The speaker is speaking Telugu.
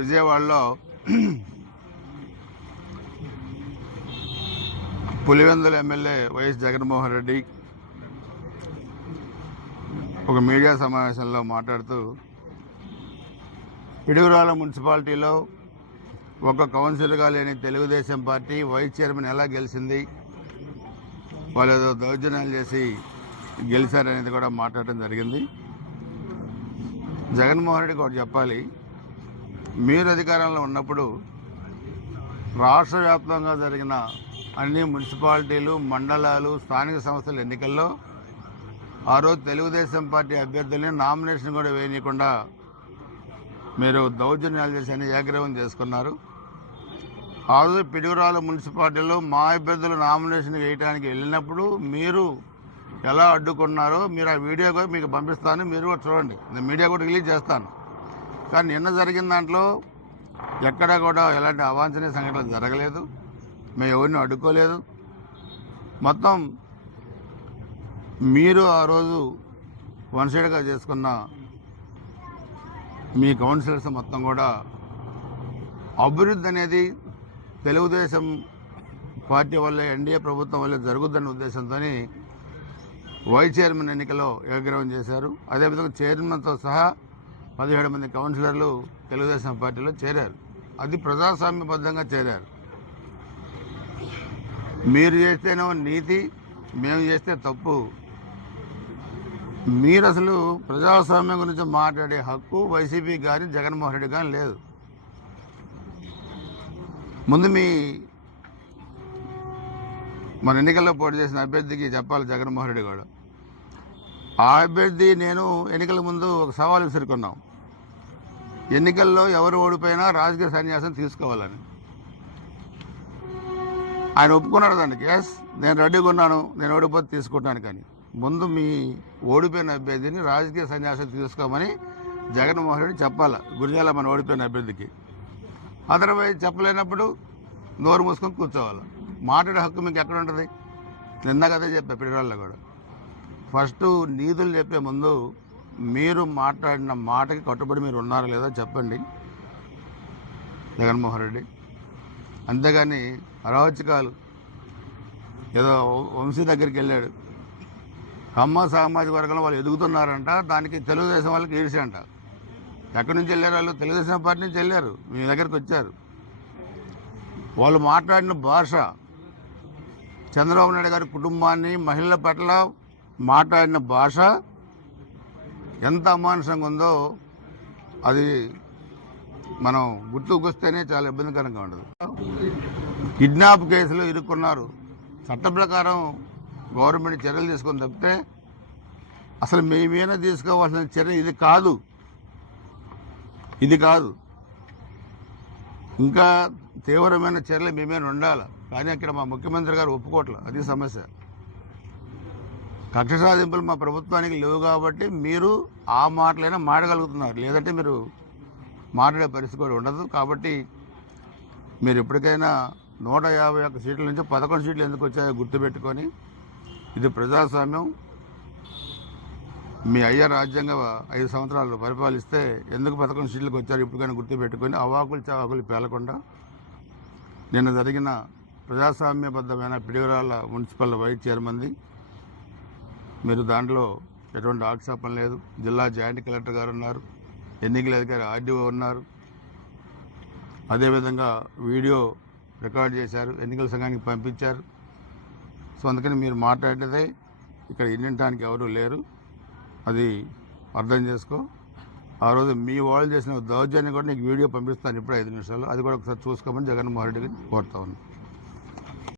విజయవాడలో పులివెందుల ఎమ్మెల్యే వైఎస్ జగన్మోహన్ రెడ్డి ఒక మీడియా సమావేశంలో మాట్లాడుతూ పిడుగురాళ్ల మున్సిపాలిటీలో ఒక కౌన్సిలర్గా లేని తెలుగుదేశం పార్టీ వైస్ చైర్మన్ ఎలా గెలిచింది, వాళ్ళు ఏదో దౌర్జన్యాలు చేసి గెలిచారనేది కూడా మాట్లాడటం జరిగింది. జగన్మోహన్ రెడ్డికి ఒకటి చెప్పాలి, మీరు అధికారంలో ఉన్నప్పుడు రాష్ట్ర వ్యాప్తంగా జరిగిన అన్ని మున్సిపాలిటీలు, మండలాలు, స్థానిక సంస్థల ఎన్నికల్లో ఆ రోజు తెలుగుదేశం పార్టీ అభ్యర్థుల్ని నామినేషన్ కూడా వేయనీయకుండా మీరు దౌర్జన్యాలు చేసి అన్ని ఏకగ్రీవం చేసుకున్నారు. ఆ రోజు పిడుగురాల మున్సిపాలిటీలో మా అభ్యర్థులు నామినేషన్ వేయడానికి వెళ్ళినప్పుడు మీరు ఎలా అడ్డుకున్నారో మీరు ఆ వీడియో కూడా మీకు పంపిస్తాను, మీరు కూడా చూడండి. నేను మీడియా కూడా రిలీజ్ చేస్తాను. కానీ నిన్న జరిగిన దాంట్లో ఎక్కడా కూడా ఎలాంటి అవాంఛనీయ సంఘటనలు జరగలేదు, మేము ఎవరిని అడ్డుకోలేదు. మొత్తం మీరు ఆ రోజు వన్ సైడ్గా చేసుకున్న మీ కౌన్సిలర్స్ మొత్తం కూడా అభివృద్ధి అనేది తెలుగుదేశం పార్టీ వల్లే, ఎన్డీఏ ప్రభుత్వం వల్లే జరుగుతున్న ఉద్దేశంతో వైస్ చైర్మన్ ఎన్నికలో ఏకగ్రీవం చేశారు. అదేవిధంగా చైర్మన్తో సహా 17 మంది కౌన్సిలర్లు తెలుగుదేశం పార్టీలో చేరారు. అది ప్రజాస్వామ్యబద్ధంగా చేరారు. మీరు చేస్తేనో నీతి, మేము చేస్తే తప్పు. మీరు అసలు ప్రజాస్వామ్యం గురించి మాట్లాడే హక్కు వైసీపీ కానీ జగన్మోహన్ రెడ్డి కానీ లేదు. ముందు మన ఎన్నికల్లో పోటీ చేసిన అభ్యర్థికి చెప్పాలి జగన్మోహన్ రెడ్డి కూడా. ఆ అభ్యర్థి నేను ఎన్నికల ముందు ఒక సవాల్ విసురుకున్నాం, ఎన్నికల్లో ఎవరు ఓడిపోయినా రాజకీయ సన్యాసం తీసుకోవాలని. ఆయన ఒప్పుకున్నాడు దానికి. ఎస్, నేను రెడీగా ఉన్నాను, నేను ఓడిపోతే తీసుకుంటాను. కానీ ముందు మీ ఓడిపోయిన అభ్యర్థిని రాజకీయ సన్యాసం తీసుకోమని జగన్మోహన్ రెడ్డి చెప్పాలి గురిజాల మన ఓడిపోయిన అభ్యర్థికి. అదర్వైజ్ చెప్పలేనప్పుడు నోరు మూసుకొని కూర్చోవాలి. మాట్లాడే హక్కు మీకు ఎక్కడ ఉంటుంది? నిన్న కదే చెప్పా పిడుగురాళ్ళలో కూడా. ఫస్ట్ నీతులు చెప్పే ముందు మీరు మాట్లాడిన మాటకి కట్టుబడి మీరు ఉన్నారో లేదో చెప్పండి జగన్మోహన్ రెడ్డి. అంతేగాని అరాచకాలు, ఏదో వంశీ దగ్గరికి వెళ్ళాడు, కమ్మ సామాజిక వర్గంలో వాళ్ళు ఎదుగుతున్నారంట, దానికి తెలుగుదేశం వాళ్ళకి ఈడ్చంట. ఎక్కడి నుంచి వెళ్ళారు వాళ్ళు? తెలుగుదేశం పార్టీ నుంచి వెళ్ళారు, మీ దగ్గరికి వచ్చారు. వాళ్ళు మాట్లాడిన భాష, చంద్రబాబు నాయుడు గారి కుటుంబాన్ని, మహిళల పట్ల మాట్లాడిన భాష ఎంత అమానుషంగా ఉందో అది మనం గుర్తుకొస్తేనే చాలా ఇబ్బందికరంగా ఉండదు. కిడ్నాప్ కేసులో ఇరుక్కున్నారు. చట్ట ప్రకారం గవర్నమెంట్ చర్యలు తీసుకొని తప్పితే అసలు మేమైనా తీసుకోవాల్సిన చర్య ఇది కాదు. ఇంకా తీవ్రమైన చర్యలు మేమైనా ఉండాలి. కానీ అక్కడ మా ముఖ్యమంత్రి గారు ఒప్పుకోవట్లేదు. అది సమస్య. కక్ష సాధింపులు మా ప్రభుత్వానికి లేవు కాబట్టి మీరు ఆ మాటలైనా మాడగలుగుతున్నారు, లేదంటే మీరు మాట్లాడే పరిస్థితి కూడా ఉండదు. కాబట్టి మీరు ఎప్పటికైనా 151 సీట్ల నుంచి 11 సీట్లు ఎందుకు వచ్చాయో గుర్తుపెట్టుకొని, ఇది ప్రజాస్వామ్యం. మీ అయ్య రాజ్యాంగ 5 సంవత్సరాలు పరిపాలిస్తే ఎందుకు 11 సీట్లకు వచ్చారు ఇప్పటికైనా గుర్తుపెట్టుకొని అవాకులు చవాకులు పేలకుండా నిన్న జరిగిన ప్రజాస్వామ్యబద్ధమైన పిడుగురాళ్ల మున్సిపల్ వైస్ చైర్మన్ది మీరు దాంట్లో ఎటువంటి ఆక్షేపం లేదు. జిల్లా జాయింట్ కలెక్టర్ గారు ఉన్నారు, ఎన్నికల అధికారి ఆర్డీఓ ఉన్నారు, అదేవిధంగా వీడియో రికార్డ్ చేశారు, ఎన్నికల సంఘానికి పంపించారు. సో అందుకని మీరు మాట్లాడేదే ఇక్కడ వినడానికి ఎవరూ లేరు, అది అర్థం చేసుకో. ఆ రోజు మీ వాళ్ళు చేసిన దౌర్జన్యం కూడా నీకు వీడియో పంపిస్తాను ఇప్పుడు 5 నిమిషాలు, అది కూడా ఒకసారి చూసుకోమని జగన్మోహన్ రెడ్డికి కోరుతా ఉన్నాను.